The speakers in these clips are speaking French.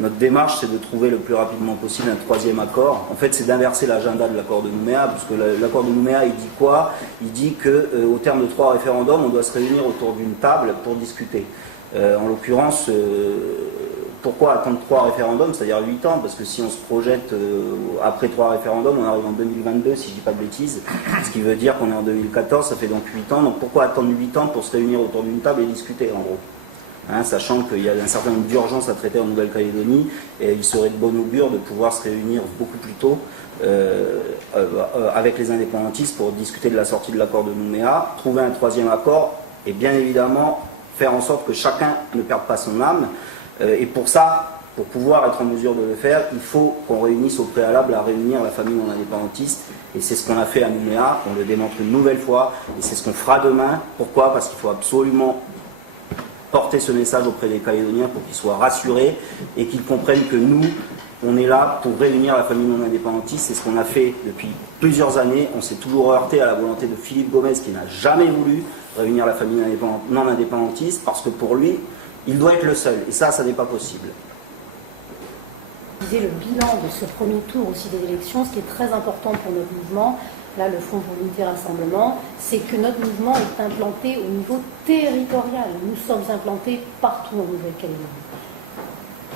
Notre démarche, c'est de trouver le plus rapidement possible un troisième accord. En fait, c'est d'inverser l'agenda de l'accord de Nouméa, puisque l'accord de Nouméa, il dit quoi? Il dit qu'au terme de 3 référendums, on doit se réunir autour d'une table pour discuter. En l'occurrence, pourquoi attendre 3 référendums, c'est-à-dire 8 ans? Parce que si on se projette après 3 référendums, on arrive en 2022, si je ne dis pas de bêtises, ce qui veut dire qu'on est en 2014, ça fait donc 8 ans. Donc pourquoi attendre 8 ans pour se réunir autour d'une table et discuter, en gros? Sachant qu'il y a un certain nombre d'urgences à traiter en Nouvelle-Calédonie, et il serait de bon augure de pouvoir se réunir beaucoup plus tôt avec les indépendantistes pour discuter de la sortie de l'accord de Nouméa, trouver un troisième accord, et bien évidemment faire en sorte que chacun ne perde pas son âme. Et pour ça, pour pouvoir être en mesure de le faire, il faut qu'on réunisse au préalable à réunir la famille non indépendantiste, et c'est ce qu'on a fait à Nouméa, on le démontre une nouvelle fois, et c'est ce qu'on fera demain. Pourquoi? Parce qu'il faut absolument porter ce message auprès des Calédoniens pour qu'ils soient rassurés et qu'ils comprennent que nous, on est là pour réunir la famille non indépendantiste. C'est ce qu'on a fait depuis plusieurs années. On s'est toujours heurté à la volonté de Philippe Gomez qui n'a jamais voulu réunir la famille non indépendantiste parce que pour lui, il doit être le seul. Et ça n'est pas possible. Le bilan de ce premier tour aussi des élections, ce qui est très important pour notre mouvement, là le Front pour l'Unité Rassemblement, c'est que notre mouvement est implanté au niveau territorial. Nous sommes implantés partout en Nouvelle-Calédonie.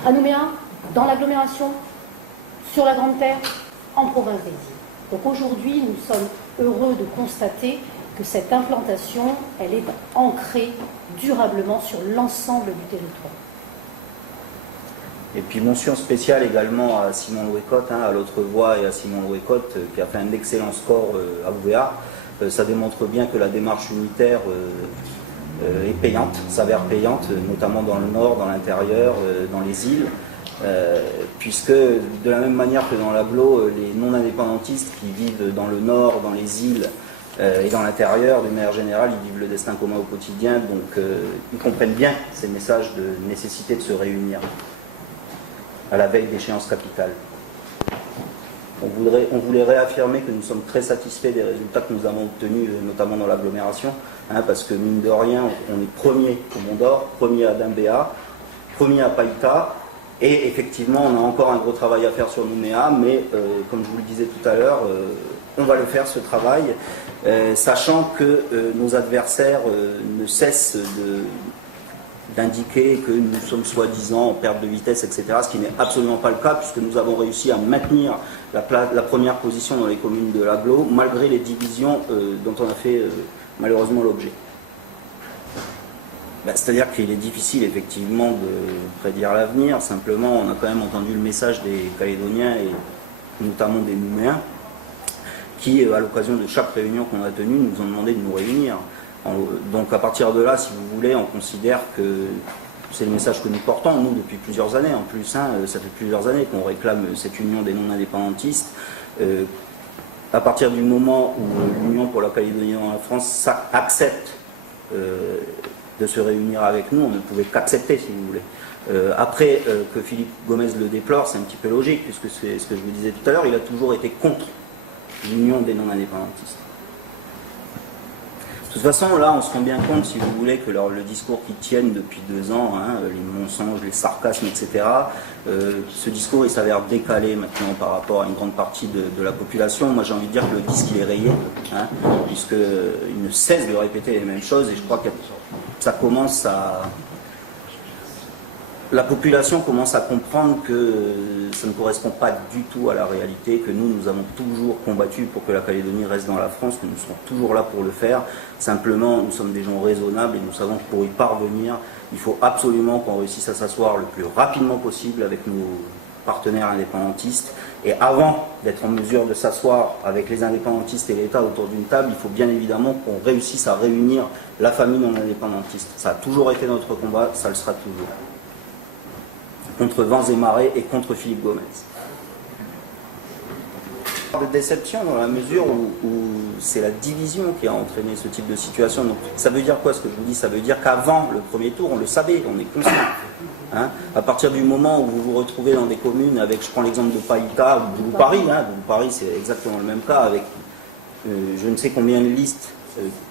À Nouméa, dans l'agglomération, sur la Grande Terre, en province des îles. Donc aujourd'hui, nous sommes heureux de constater que cette implantation, elle est ancrée durablement sur l'ensemble du territoire. Et puis mention spéciale également à Simon Louécotte, à l'autre voix, et à Simon Louécotte qui a fait un excellent score à Ouvéa. Ça démontre bien que la démarche unitaire est payante, s'avère payante, notamment dans le nord, dans l'intérieur, dans les îles, puisque de la même manière que dans l'agglo, les non-indépendantistes qui vivent dans le nord, dans les îles et dans l'intérieur, d'une manière générale, ils vivent le destin commun au quotidien, donc ils comprennent bien ces messages de nécessité de se réunir à la veille d'échéances capitales. On voulait réaffirmer que nous sommes très satisfaits des résultats que nous avons obtenus, notamment dans l'agglomération, parce que mine de rien, on est premier au Mont d'Or, premier à Dambéa, premier à Païta, et effectivement, on a encore un gros travail à faire sur Nouméa, mais comme je vous le disais tout à l'heure, on va le faire, ce travail, sachant que nos adversaires ne cessent d'indiquer que nous sommes soi-disant en perte de vitesse, etc., ce qui n'est absolument pas le cas, puisque nous avons réussi à maintenir la première position dans les communes de l'agglo, malgré les divisions dont on a fait malheureusement l'objet. C'est-à-dire qu'il est difficile effectivement de prédire l'avenir, simplement on a quand même entendu le message des Calédoniens, et notamment des Nouméens, qui, à l'occasion de chaque réunion qu'on a tenue, nous ont demandé de nous réunir. Donc à partir de là, si vous voulez, on considère que c'est le message que nous portons, nous, depuis plusieurs années. En plus, ça fait plusieurs années qu'on réclame cette union des non-indépendantistes. À partir du moment où l'Union pour la Calédonie dans la France accepte de se réunir avec nous, on ne pouvait qu'accepter, si vous voulez. Après que Philippe Gomez le déplore, c'est un petit peu logique, puisque c'est ce que je vous disais tout à l'heure, il a toujours été contre l'union des non-indépendantistes. De toute façon, là, on se rend bien compte, si vous voulez, que le discours qu'ils tiennent depuis 2 ans, les mensonges, les sarcasmes, etc., ce discours, il s'avère décalé maintenant par rapport à une grande partie de la population. Moi, j'ai envie de dire que le disque, il est rayé, puisqu'il ne cesse de répéter les mêmes choses, et je crois que ça commence à... La population commence à comprendre que ça ne correspond pas du tout à la réalité, que nous avons toujours combattu pour que la Calédonie reste dans la France, que nous serons toujours là pour le faire. Simplement, nous sommes des gens raisonnables et nous savons que pour y parvenir, il faut absolument qu'on réussisse à s'asseoir le plus rapidement possible avec nos partenaires indépendantistes. Et avant d'être en mesure de s'asseoir avec les indépendantistes et l'État autour d'une table, il faut bien évidemment qu'on réussisse à réunir la famille non indépendantiste. Ça a toujours été notre combat, ça le sera toujours. Contre vents et marées et contre Philippe Gomez. De déception dans la mesure où c'est la division qui a entraîné ce type de situation. Donc, ça veut dire quoi ce que je vous dis? Ça veut dire qu'avant le premier tour, on le savait, on est conscient. À partir du moment où vous vous retrouvez dans des communes avec, je prends l'exemple de Païta ou Boulou-Paris, Boulou-Paris c'est exactement le même cas, avec je ne sais combien de listes,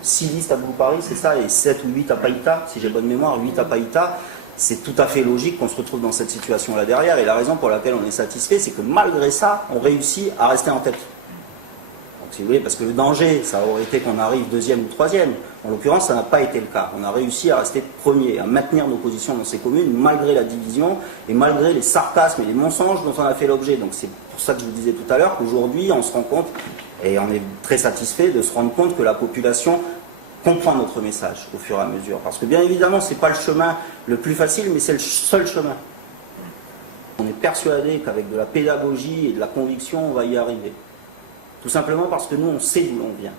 6 listes à Boulou-Paris, c'est ça, et 7 ou 8 à Païta, si j'ai bonne mémoire, 8 à Païta. c'est tout à fait logique qu'on se retrouve dans cette situation-là derrière. Et la raison pour laquelle on est satisfait, c'est que malgré ça, on réussit à rester en tête. Donc, si vous voulez, parce que le danger, ça aurait été qu'on arrive deuxième ou troisième. En l'occurrence, ça n'a pas été le cas. On a réussi à rester premier, à maintenir nos positions dans ces communes, malgré la division et malgré les sarcasmes et les mensonges dont on a fait l'objet. Donc c'est pour ça que je vous disais tout à l'heure qu'aujourd'hui, on se rend compte, et on est très satisfait de se rendre compte que la population comprend notre message au fur et à mesure. Parce que bien évidemment, ce n'est pas le chemin le plus facile, mais c'est le seul chemin. On est persuadé qu'avec de la pédagogie et de la conviction, on va y arriver. Tout simplement parce que nous, on sait d'où l'on vient.